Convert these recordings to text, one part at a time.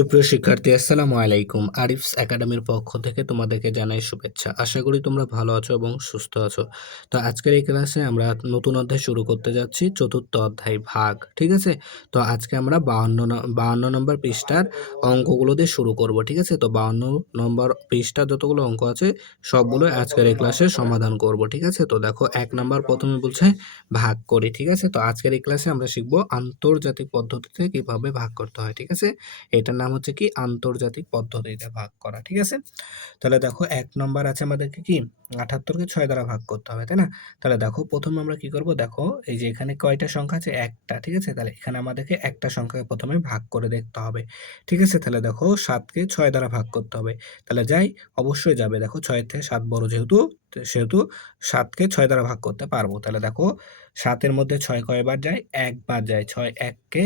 সুপ্রিয় শিক্ষার্থী, আসসালামু আলাইকুম। আরিফস একাডেমির পক্ষ থেকে তোমাদেরকে জানাই শুভেচ্ছা। আশা করি তোমরা ভালো আছো এবং সুস্থ আছো। তো আজকের এই ক্লাসে আমরা নতুন অধ্যায় শুরু করতে যাচ্ছি, চতুর্থ অধ্যায় ভাগ। ঠিক আছে? তো আজকে আমরা 52 নম্বর পৃষ্ঠার অঙ্কগুলো দিয়ে শুরু করব। ঠিক আছে? তো 52 নম্বর পৃষ্ঠার যতগুলো অঙ্ক আছে সবগুলো আজকের এই ক্লাসে সমাধান করব। ঠিক আছে? তো দেখো ১ নাম্বার প্রথমে বলছে ভাগ করি। ঠিক আছে? তো আজকের এই ক্লাসে আমরা শিখব আন্তর্জাতিক পদ্ধতিতে কিভাবে ভাগ করতে হয়। ঠিক আছে? এটার নাম হচ্ছে কি আন্তর্জাতিক পদ্ধতিতে ভাগ করা। ঠিক আছে? তাহলে দেখো ১ নম্বর আছে আমাদেরকে কি ৭৮ কে ৬ দ্বারা ভাগ করতে হবে, তাই না? তাহলে দেখো প্রথমে আমরা কি করব, দেখো এই যে এখানে কয়টা সংখ্যা আছে, একটা। ঠিক আছে? তাহলে এখানে আমাদেরকে একটা সংখ্যাকে প্রথমে ভাগ করে দেখতে হবে। ঠিক আছে? তাহলে দেখো ৭ কে ৬ দ্বারা ভাগ করতে হবে। তাহলে যাই, অবশ্যই যাবে। দেখো ৬ থেকে ৭ বড় যেহেতু, সেহেতু ৭ কে ৬ দ্বারা ভাগ করতে পারবো। তাহলে দেখো ৭ এর মধ্যে ৬ কয়বার যায়? একবার যায়। ৬ ১ কে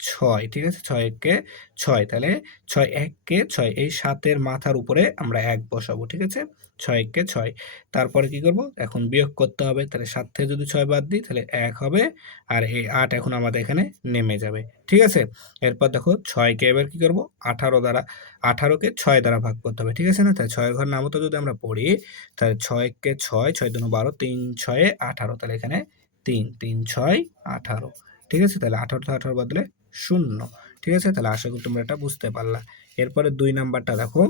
৬, ঠিক আছে? ৬ কে ৬, তাহলে ৬ ১ কে ৬, এই ৭ এর মাথার উপরে আমরা ১ বসাবো। ঠিক আছে? ৬ ১ কে ৬, তারপরে কি করব? এখন বিয়োগ করতে হবে। তাহলে ৭ থেকে যদি ৬ বাদ দিই তাহলে ১ হবে, আর এই ৮ এখন আমাদের এখানে নেমে যাবে। ঠিক আছে? এরপর দেখো ৬ কে এবার কি করব? ১৮ দ্বারা, ১৮ কে ৬ দ্বারা ভাগ করতে হবে। ঠিক আছে না? তাহলে ৬ ঘর নামতা যদি আমরা পড়ি, তাহলে ৬ কে ৬, ৬ দুগুণে ১২, ৩ ৬ এ ১৮, তাহলে এখানে ৩, ৩ ৬ ১৮। ঠিক আছে? তাহলে ১৮ থেকে ১৮ বাদ দিলে ০। ঠিক আছে? তাহলে আশা করি তোমরা এটা বুঝতে পারলা। এরপরে ২ নাম্বারটা দেখো।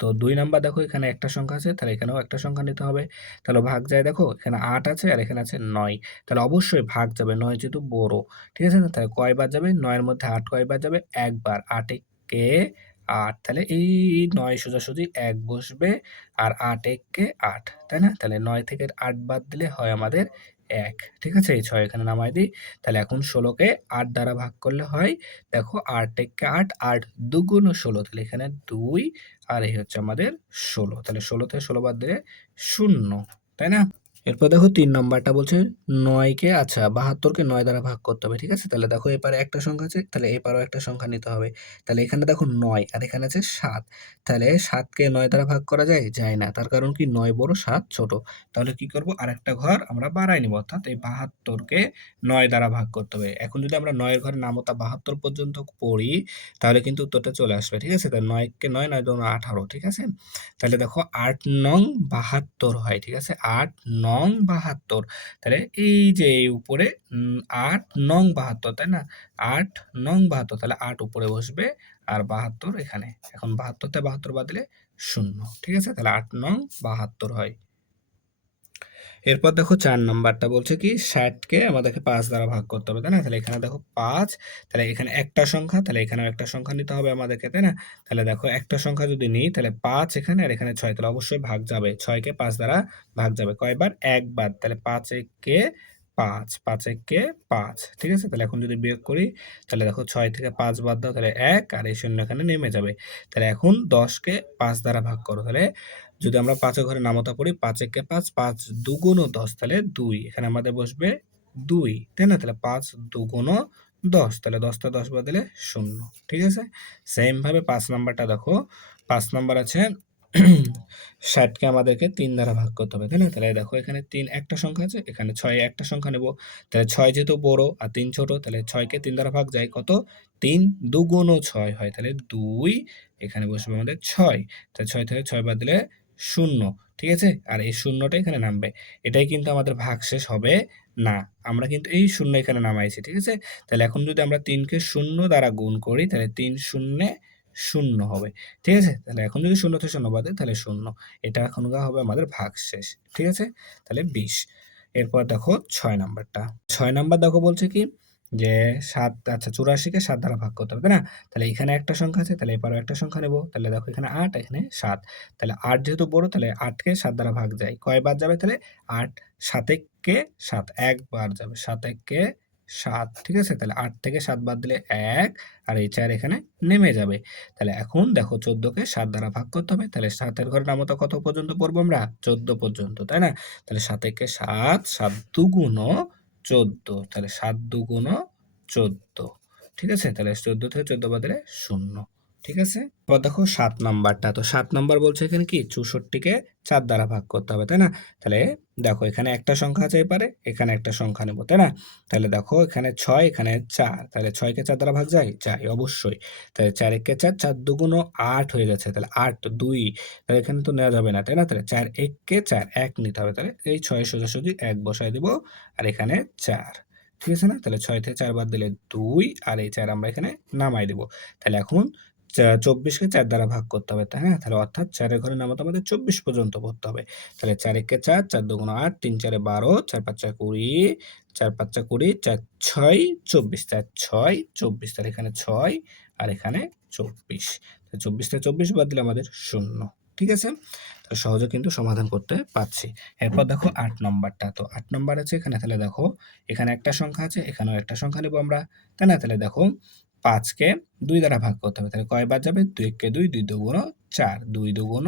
তো ২ নাম্বার দেখো, এখানে একটা সংখ্যা আছে, তাহলে এখানেও একটা সংখ্যা নিতে হবে। তাহলে ভাগ যায়, দেখো এখানে ৮ আছে আর এখানে আছে ৯। তাহলে অবশ্যই ভাগ যাবে, ৯ যেহেতু বড়। ঠিক আছে না? তাহলে কয়বার যাবে? ৯ এর মধ্যে ৮ কয়বার যাবে? একবার। ৮ একে ৮, তাহলে এই ৯ সোজাসুজি ১ বসবে, আর ৮ একে ৮, তাই না? তাহলে ৯ থেকে ৮ বাদ দিলে হয় আমাদের ১। ঠিক আছে? এই ৬ এখানে নামায় দিই। তাহলে এখন ১৬ কে ৮ দ্বারা ভাগ করলে হয়, দেখো ৮ একে ৮, ৮ দুগুণ ১৬, তাহলে এখানে ২, আর এই হচ্ছে আমাদের ১৬। তাহলে ১৬ থেকে ১৬ বাদ দিলে ০, তাই না? এরপর দেখো ৩ নম্বরটা বলছে ৯ কে, আচ্ছা ৭২ কে ৯ দ্বারা ভাগ করতে হবে। ঠিক আছে? তাহলে দেখো এপারে একটা সংখ্যা আছে, তাহলে এপারেও একটা সংখ্যা নিতে হবে। তাহলে এখানে দেখো ৯ আর এখানে আছে ৭। তাহলে ৭ কে ৯ দ্বারা ভাগ করা যায়? যায় না। তার কারণ কি? ৯ বড়, ৭ ছোট। তাহলে কি করব? আরেকটা ঘর আমরা বাড়ায় নিব। অর্থাৎ এই ৭২ কে ৯ দ্বারা ভাগ করতে হবে। এখন যদি আমরা ৯ এর ঘরে নামতা ৭২ পর্যন্ত পড়ি, তাহলে কিন্তু উত্তরটা চলে আসবে। ঠিক আছে? তাহলে ৯ কে ৯, ৯ দুগুণে ১৮। ঠিক আছে? তাহলে দেখো ৮ নং ৭২ হয়। ঠিক আছে? ৮ নং ৭২। তাহলে এই যে এই উপরে ৮ নং ৭২, তাই না? ৮ নং ৭২, তাহলে ৮ উপরে বসবে আর ৭২ এখানে। এখন ৭২ থেকে ৭২ বাদ দিলে ০। ঠিক আছে? তাহলে ৮ নং ৭২ হয়। এরপর দেখো ৪ নাম্বারটা বলছে কি ৬০ কে আমাদেরকে ৫ দ্বারা ভাগ করতে হবে, তাই না? তাহলে এখানে দেখো ৫, তাহলে এখানে একটা সংখ্যা, তাহলে এখানেও একটা সংখ্যা নিতে হবে আমাদেরকে, তাই না? তাহলে দেখো একটা সংখ্যা যদি নিই, তাহলে ৫ এখানে আর এখানে ৬, তাহলে অবশ্যই ভাগ যাবে। ৬ কে ৫ দ্বারা ভাগ যাবে কয়বার? একবার। তাহলে ৫ একে ৫, ৫ একে ৫। ঠিক আছে? তাহলে এখন যদি বিয়োগ করি, তাহলে দেখো ৬ থেকে ৫ বাদ দাও, তাহলে ১, আর এই ০ এখানে নেমে যাবে। তাহলে এখন ১০ কে ৫ দ্বারা ভাগ করো। তাহলে যদি আমরা ৫ এর ঘরে নামতা পড়ি, ৫ একে ৫, ৫ দুগুণ ১০, তাহলে ২। এখানে আমাদের বসবে ২, তাই না? তাহলে ৫ দুগুণ ১০, তাহলে ১০ টা ১০ বাদ দিলে ০। ঠিক আছে? সেম ভাবে ৫ নাম্বারটা দেখো। ৫ নাম্বার আছে ৬০ কে আমাদেরকে ৩ দ্বারা ভাগ করতে হবে, তাই না? তাহলে দেখো এখানে ৩ একটা সংখ্যা আছে, এখানে ৬ একটা সংখ্যা নেব। তাহলে ৬ যেহেতু বড় আর ৩ ছোট, তাহলে ৬ কে ৩ দ্বারা ভাগ যায় কত? ৩ দুগুণ ৬ হয়, তাহলে ২, এখানে বসবে আমাদের ৬। তাহলে ৬ থেকে ৬ বাদ দিলে ০। ঠিক আছে? আর এই ০ টা এখানে নামবে। এটাই কিন্তু আমাদের ভাগশেষ হবে না। আমরা কিন্তু এই ০ এখানে নামাইছি। ঠিক আছে? তাহলে এখন যদি আমরা ৩ কে ০ দ্বারা গুণ করি, তাহলে ৩ শূন্যে ০ হবে। ঠিক আছে? তাহলে এখন যদি ০ থেকে ০ বাদ দেই, তাহলে ০। এটা এখন হবে আমাদের ভাগশেষ। ঠিক আছে? তাহলে ২০। এরপর দেখো ৬ নাম্বারটা। ৬ নাম্বার দেখো বলছে কি যে ৭, আচ্ছা ৮৪ কে ৭ দ্বারা ভাগ করতে হবে, তাই না? তাহলে এখানে একটা সংখ্যা আছে, তাহলে এপারেও একটা সংখ্যা নেব। তাহলে দেখো এখানে ৮, এখানে ৭। তাহলে ৮ যেহেতু বড়, তাহলে ৮ কে ৭ দ্বারা ভাগ যায়। কয়বার যাবে তাহলে? ৮, ৭ একে ৭, একবার যাবে। ৭ একে ৭। ঠিক আছে? তাহলে ৮ থেকে ৭ বাদ দিলে ১, আর এই ৪ এখানে নেমে যাবে। তাহলে এখন দেখো ১৪ কে ৭ দ্বারা ভাগ করতে হবে। তাহলে ৭ এর ঘরে নামতা কত পর্যন্ত পড়বো আমরা? ১৪ পর্যন্ত, তাই না? তাহলে ৭ একে ৭, ৭ দুগুণ ১৪, তাহলে ৭ দুগুণ ১৪। ঠিক আছে? তাহলে ১৪ থেকে ১৪ বাদ দিলে ০। ঠিক আছে? এবার দেখো ৭ নাম্বারটা। তো ৭ নাম্বার বলছে এখানে কি ৬৪ কে ৪ দ্বারা ভাগ করতে হবে, তাই না? তাহলে দেখো এখানে একটা সংখ্যা আছে এপারে, এখানে একটা সংখ্যা নেব, তাই না? তাহলে দেখো এখানে ৬, এখানে ৪, তাহলে ৬ কে ৪ দ্বারা ভাগ যায়? যায় অবশ্যই। তাহলে ৪ একে ৪, ৪ দুগুণ ৮ হয়ে যাচ্ছে। তাহলে ৮, ২, তাহলে এখানে তো নেওয়া যাবে না, তাই না? তাহলে ৪ একে ৪, ১ নিতে হবে। তাহলে এই ৬ এর সোজাসুজি ১ বসায় দিব আর এখানে ৪। ঠিক আছে না? তাহলে ৬ থেকে ৪ বাদ দিলে ২ আর এই ৪ আমরা এখানে নামাই দিব। তাহলে এখন ২৪ কে ৪ দ্বারা ভাগ করতে হবে, তাই না? তাহলে অর্থাৎ ৪ এর ঘরের নামতা আমাদের ২৪ পর্যন্ত পড়তে হবে। তাহলে ৪ একে ৪, ৪ দুগুণ ৮, ৩ ৪ ১২, ৪ ৫ ২০, ৪ ৫ ২০, ৪ ৬ ২৪, ৪ ৬ ২৪, তাহলে এখানে ৬ আর এখানে ২৪। তাহলে ২৪ থেকে ২৪ বাদ দিলে আমাদের ০। ঠিক আছে? তাহলে সহজে কিন্তু সমাধান করতে পারছি। এরপর দেখো ৮ নম্বরটা। তো ৮ নম্বর আছে এখানে, তাহলে দেখো এখানে একটা সংখ্যা আছে, এখানেও একটা সংখ্যা নেব আমরা, তাই না? তাহলে দেখো ৫ কে ২ দ্বারা ভাগ করতে হবে। তাহলে কয়বার যাবে? ২ একে ২, ২ দুগুণ ৪, ২ দুগুণ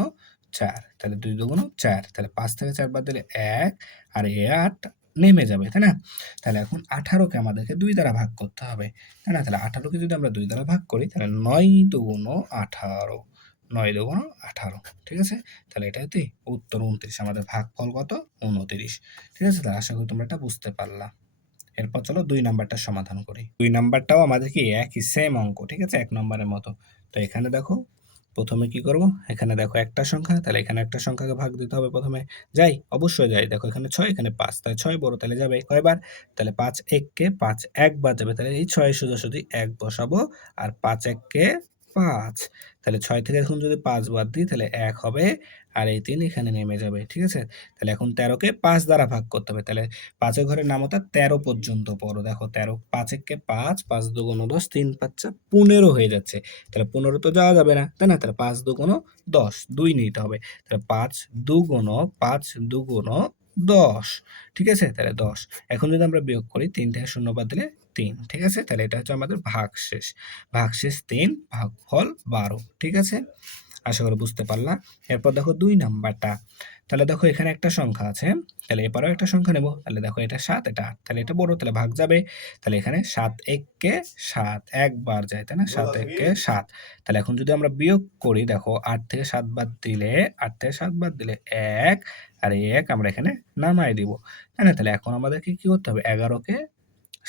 ৪, তাহলে ২ দুগুণ ৪, তাহলে ৫ থেকে ৪ বাদ দিলে ১ আর এ ৮ নেমে যাবে, তাই না? তাহলে এখন ১৮ কে আমাদেরকে ২ দ্বারা ভাগ করতে হবে, তাই না? তাহলে ১৮ কে যদি আমরা ২ দ্বারা ভাগ করি তাহলে ৯ দুগুণ ১৮, ৯ দুগুণ ১৮, ঠিক আছে? তাহলে এটা হচ্ছে উত্তর ২৯। আমাদের ভাগফল কত? ২৯। ঠিক আছে? তাহলে আশা করি তোমরা এটা বুঝতে পারলা। এরপর চলো ২ নাম্বারটা সমাধান করি। ২ নাম্বারটাও আমাদের কি একই সেম অঙ্ক, ঠিক আছে? ১ নম্বরের মতো। তো এখানে দেখো ১ম এ কি করব? এখানে দেখো একটা সংখ্যা, তাহলে এখানে একটা সংখ্যাকে ভাগ দিতে হবে ১ম এ। যাই? অবশ্যই যাই। দেখো এখানে ৬, এখানে ৫, তাহলে ৬ বড়, তাহলে যাবে কয়বার? তাহলে ৫ এককে ৫ একবার যাবে। তাহলে এই ৬ এর সোজাসুজি ১ বসাবো আর ৫ এককে ৫। তাহলে ৬ থেকে এখন যদি ৫ বাদ দিই তাহলে ১ হবে আর এই ৩ এখানে নেমে যাবে। ঠিক আছে? তাহলে এখন ১৩ কে ৫ দ্বারা ভাগ করতে হবে। তাহলে ৫ এর ঘরের নামতা ১৩ পর্যন্ত পড়ো। দেখো ১৩, ৫ একে ৫, ৫ দুগুণ ১০, ৩ ৫ ১৫ হয়ে যাচ্ছে। তাহলে ১৫ তো যাওয়া যাবে না, তাই না? তাহলে ৫ দুগুণ ১০, ২ নিতে হবে। তাহলে ৫ দুগুণ ১০, ঠিক আছে? তাহলে ১০। এখন যদি আমরা বিয়োগ করি ৩ থেকে ০ বাদ দিলে ৩, ঠিক আছে? তাহলে এটা হচ্ছে আমাদের ভাগশেষ। ভাগশেষ ৩, ভাগফল ১২, ঠিক আছে? আশা করি বুঝতে পারলা। এরপর দেখো ২ নাম্বারটা। তাহলে দেখো এখানে একটা সংখ্যা আছে, তাহলে এপারেও একটা সংখ্যা নেব। তাহলে দেখো এটা ৭, এটা ৮, তাহলে এটা বড়, তাহলে ভাগ যাবে। তাহলে এখানে ৭ এককে ৭ একবার যায়, তাই না? ৭ এককে ৭। তাহলে এখন যদি আমরা বিয়োগ করি দেখো ৮ থেকে ৭ বাদ দিলে ৮ থেকে ৭ বাদ দিলে ১ আর এই ১ আমরা এখানে নামায় দিব, তাই না? তাহলে এখন আমাদেরকে কি করতে হবে? ১১ কে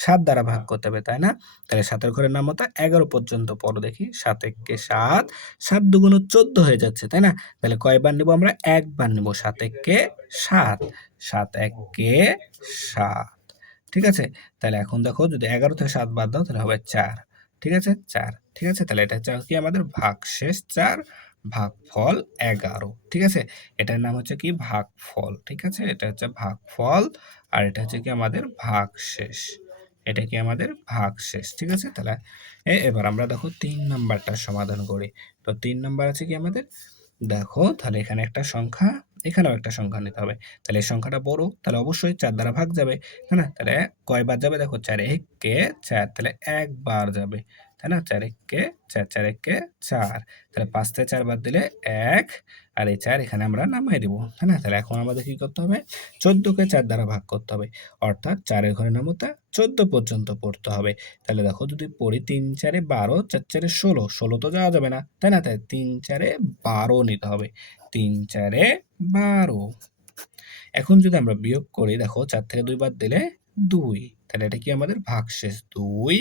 ৭ দ্বারা ভাগ করতে হবে, তাই না? তাহলে ৭ এর ঘরের নামতা ১১ পর্যন্ত পড়ো দেখি। ৭ একে ৭, ৭ দুগুণ ১৪ হয়ে যাচ্ছে, তাই না? তাহলে কয়বার নিব আমরা? একবার নিব। ৭ একে ৭, ৭ একে ৭, ঠিক আছে? তাহলে এখন দেখো যদি ১১ থেকে ৭ বাদ দাও তাহলে হবে ৪, ঠিক আছে? ৪, ঠিক আছে? তাহলে এটা হচ্ছে কি আমাদের ভাগশেষ ৪, ভাগফল ১১, ঠিক আছে? এটার নাম হচ্ছে কি? ভাগফল, ঠিক আছে? এটা হচ্ছে ভাগফল আর এটা হচ্ছে কি আমাদের ভাগশেষ। এটা কি আমাদের ভাগশেষ, ঠিক আছে? তাহলে এবার আমরা দেখো ৩ নাম্বারটার সমাধান করি। তো ৩ নাম্বার আছে কি আমাদের? দেখো তাহলে এখানে একটা সংখ্যা, এখানেও একটা সংখ্যা নিতে হবে। তাহলে এই সংখ্যাটা বড়, তাহলে অবশ্যই ৪ দ্বারা ভাগ যাবে, তাই না? তাহলে কয়বার যাবে? দেখো ৪ একে ৪, তাহলে একবার যাবে, তাই না? ৪ একে ৪, ৪ একে ৪, তাহলে ৫ থেকে ৪ বাদ দিলে ১ আর এই ৪ এখানে আমরা নামায় দিব, তাই না? তাহলে এখন আমাদের কি করতে হবে? ১৪ কে ৪ দ্বারা ভাগ করতে হবে। অর্থাৎ ৪ এর ঘরের নামতা ১৪ পর্যন্ত পড়তে হবে। তাহলে দেখো যদি পড়ি ৩ ৪ ১২, ৪ ৪ ১৬, ১৬ তো যাওয়া যাবে না, তাই না? তাই ৩ ৪ ১২ নিতে হবে। ৩ ৪ ১২। এখন যদি আমরা বিয়োগ করি দেখো ৪ থেকে ২ বাদ দিলে ২, তাহলে এটা কি আমাদের ভাগশেষ ২,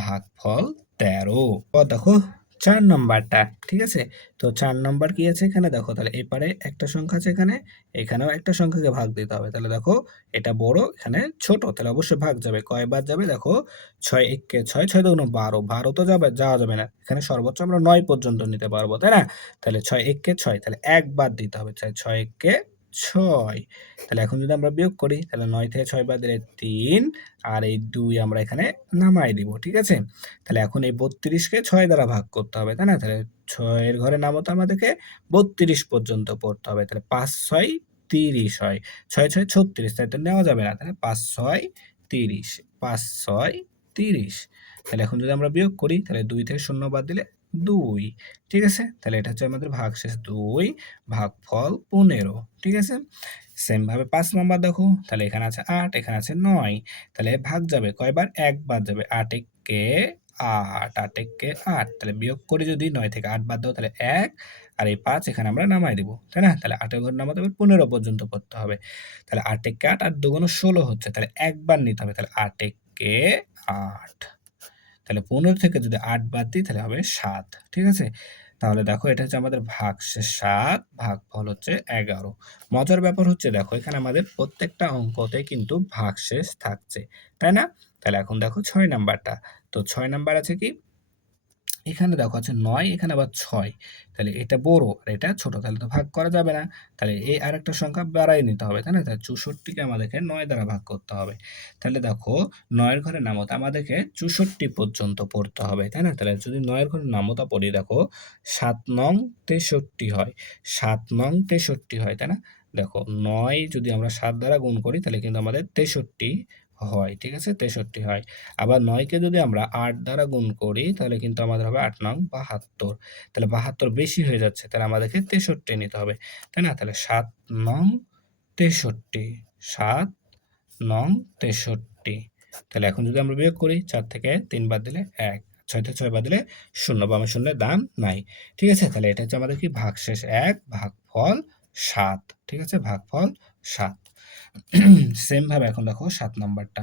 ভাগফল ১৩। দেখো ৪ নাম্বারটা, ঠিক আছে? তো ৪ নাম্বার কি আছে এখানে? দেখো তাহলে এপারে একটা সংখ্যা আছে এখানে, এখানেও একটা সংখ্যাকে ভাগ দিতে হবে। তাহলে দেখো এটা বড়, এখানে ছোট, তাহলে অবশ্যই ভাগ যাবে। কয়বার যাবে? দেখো ৬ একে ৬, ৬ দুগুণ ১২, ১২ তো যাওয়া যাবে না। এখানে সর্বোচ্চ আমরা ৯ পর্যন্ত নিতে পারবো, তাই না? তাহলে ৬ একে ৬, তাহলে একবার দিতে হবে। ৬ একে ৬, তাহলে এখন যদি আমরা বিয়োগ করি তাহলে ৯ থেকে ৬ বাদ দিলে ৩ আর এই ২ আমরা এখানে নামায় দিব, ঠিক আছে? তাহলে এখন এই ৩২ কে ৬ দ্বারা ভাগ করতে হবে, তাই না? তাহলে ৬ এর ঘরের নামতা আমাদেরকে ৩২ পর্যন্ত পড়তে হবে। তাহলে ৫ ৬ ৩০ হয়। ৬ ৬ ৩৬, তাই তো নেওয়া যাবে না। তাহলে ৫ ৬ ৩০, ৫ ৬ ৩০। তাহলে এখন যদি আমরা বিয়োগ করি তাহলে ২ থেকে ০ বাদ দিলে ২, ঠিক আছে? তাহলে এটা হচ্ছে আমাদের ভাগশেষ ২, ভাগফল ১৫, ঠিক আছে? সেম ভাবে ৫ নাম্বার দেখো, তাহলে এখানে আছে ৮, এখানে আছে ৯, তাহলে ভাগ যাবে কয়বার? একবার যাবে। ৮ একে 8, 8 একে 8, তাহলে বিয়োগ করে যদি 9 থেকে 8 বাদ দাও তাহলে 1, আর এই 5 এখানে আমরা নামাই দিব, তাই না? তাহলে 8 এর ঘরে নামাতে হবে 15 পর্যন্ত পড়তে হবে। তাহলে 8 একে 8, 8 দুগুণ 16 হচ্ছে, তাহলে একবার নিতে হবে, তাহলে 8 একে 8, তাহলে 15 থেকে যদি 8 বাদ দিই তাহলে হবে 7, ঠিক আছে? তাহলে দেখো এটা হচ্ছে আমাদের ভাগশেষ 7, ভাগফল হচ্ছে 11। মজার ব্যাপার হচ্ছে দেখো এখানে আমাদের প্রত্যেকটা অঙ্কতে কিন্তু ভাগশেষ থাকছে, তাই না? তাহলে এখন দেখো 6 নাম্বারটা। তো 6 নাম্বার আছে কি? এখানে দেখো আছে 9, এখানে আবার 6, তাহলে এটা বড় আর এটা ছোট, তাহলে তো ভাগ করা যাবে না। তাহলে এই আরেকটা সংখ্যা বাড়ায় নিতে হবে, তাই না? তাহলে 64 কে আমাদেরকে 9 দ্বারা ভাগ করতে হবে। তাহলে দেখো 9 এর ঘরে নামতা আমাদেরকে 64 পর্যন্ত পড়তে হবে, তাই না? তাহলে যদি 9 এর ঘরে নামতা পড়ি দেখো 7 নং 63 হয়, 7 নং 63 হয়, তাই না? দেখো 9 যদি আমরা 7 দ্বারা গুণ করি তাহলে কিন্তু আমাদের 63 হয়, ঠিক আছে? 63 হয়। আবার 9 কে যদি আমরা 8 দ্বারা গুণ করি তাহলে কিন্তু আমাদের হবে 8 নং 72, তাহলে 72 বেশি হয়ে যাচ্ছে, তাহলে আমাদেরকে 63 নিতে হবে, তাই না? তাহলে 7 নং 63, 7 নং 63, তাহলে এখন যদি আমরা বিয়োগ করি 4 থেকে 3 বাদ দিলে 1, 6 থেকে 6 বাদ দিলে 0, বামে শূন্যের দাম নাই, ঠিক আছে? তাহলে এটা হচ্ছে আমাদের কি ভাগশেষ 1, ভাগফল 7, ঠিক আছে? ভাগফল 7। সেম ভাবে এখন দেখো 7 নাম্বারটা।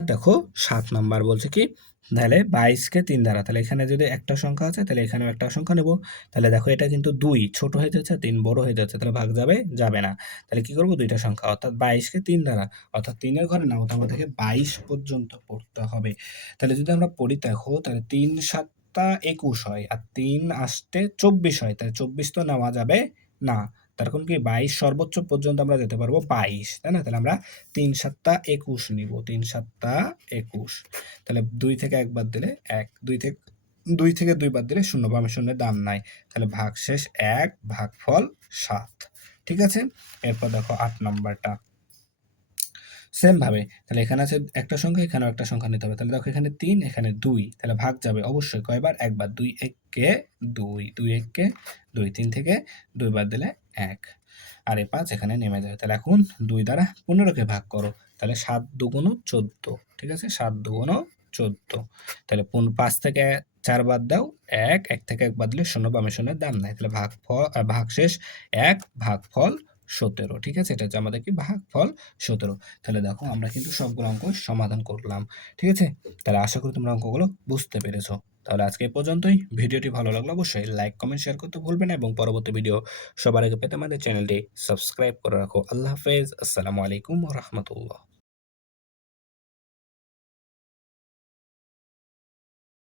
দেখো 7 নাম্বার বলছে কি, তাহলে 22 কে 3 দ্বারা, তাহলে এখানে যদি একটা সংখ্যা আছে তাহলে এখানেও একটা সংখ্যা নেব। তাহলে দেখো এটা কিন্তু 2 ছোট হয়ে যাচ্ছে, 3 বড় হয়ে যাচ্ছে, তাহলে ভাগ যাবে? যাবে না। তাহলে কি করব? দুইটা সংখ্যা অর্থাৎ 22 কে 3 দ্বারা, অর্থাৎ 3 এর ঘরে নামতা আমাদেরকে 22 পর্যন্ত পড়তে হবে। তাহলে যদি আমরা পড়ি দেখো তাহলে 3 7 টা 21 হয় আর 3 আষ্টে 24 হয়, তাহলে 24 তো নেওয়া যাবে না। তার কারণ কি 22 সর্বোচ্চ পর্যন্ত আমরা যেতে পারবো 22, তাই না? তাহলে আমরা 3 7 টা 21 নিব, 3 7 টা 21, তাহলে 2 থেকে 1 বাদ দিলে 1, 2 থেকে 2 বাদ দিলে 0, বামে শূন্যের দাম নাই, তাহলে ভাগশেষ 1, ভাগফল 7, ঠিক আছে? এরপর দেখো 8 নাম্বারটা। সেম ভাবে তাহলে এখানে আছে একটা সংখ্যা, এখানেও একটা সংখ্যা নিতে হবে, তাহলে দেখো এখানে 3, এখানে 2, তাহলে ভাগ যাবে অবশ্যই কয়বার? একবার, 2 একে 2, 2 একে 2, 3 থেকে 2 বাদ দিলে 1, আর এই 5 এখানে নেমে যাবে। তাহলে এখন 2 দ্বারা 15 কে ভাগ করো, তাহলে 7 দুগুণ 14, ঠিক আছে? 7 দুগুণ 14, তাহলে 5 থেকে 4 বাদ দাও 1, 1 থেকে 1 বাদ দিলে 0, বামে শূন্যের দাম নাই, তাহলে ভাগশেষ 1, ভাগফল 17, ঠিক আছে? এটা হচ্ছে আমাদের কি ভাগফল 17। তাহলে দেখো আমরা কিন্তু সবগুলো অঙ্ক সমাধান করলাম, ঠিক আছে? তাহলে আশা করি তোমরা অঙ্কগুলো বুঝতে পেরেছো। তাহলে আজকে এই পর্যন্তই। ভিডিওটি ভালো লাগলে অবশ্যই লাইক, কমেন্ট, শেয়ার করতে ভুলবেন না এবং পরবর্তী ভিডিও সবার আগে পেতে আমাদের চ্যানেলটি সাবস্ক্রাইব করে রাখো। আল্লাহ হাফেজ। আসসালামু আলাইকুম ওয়া রাহমাতুল্লাহ।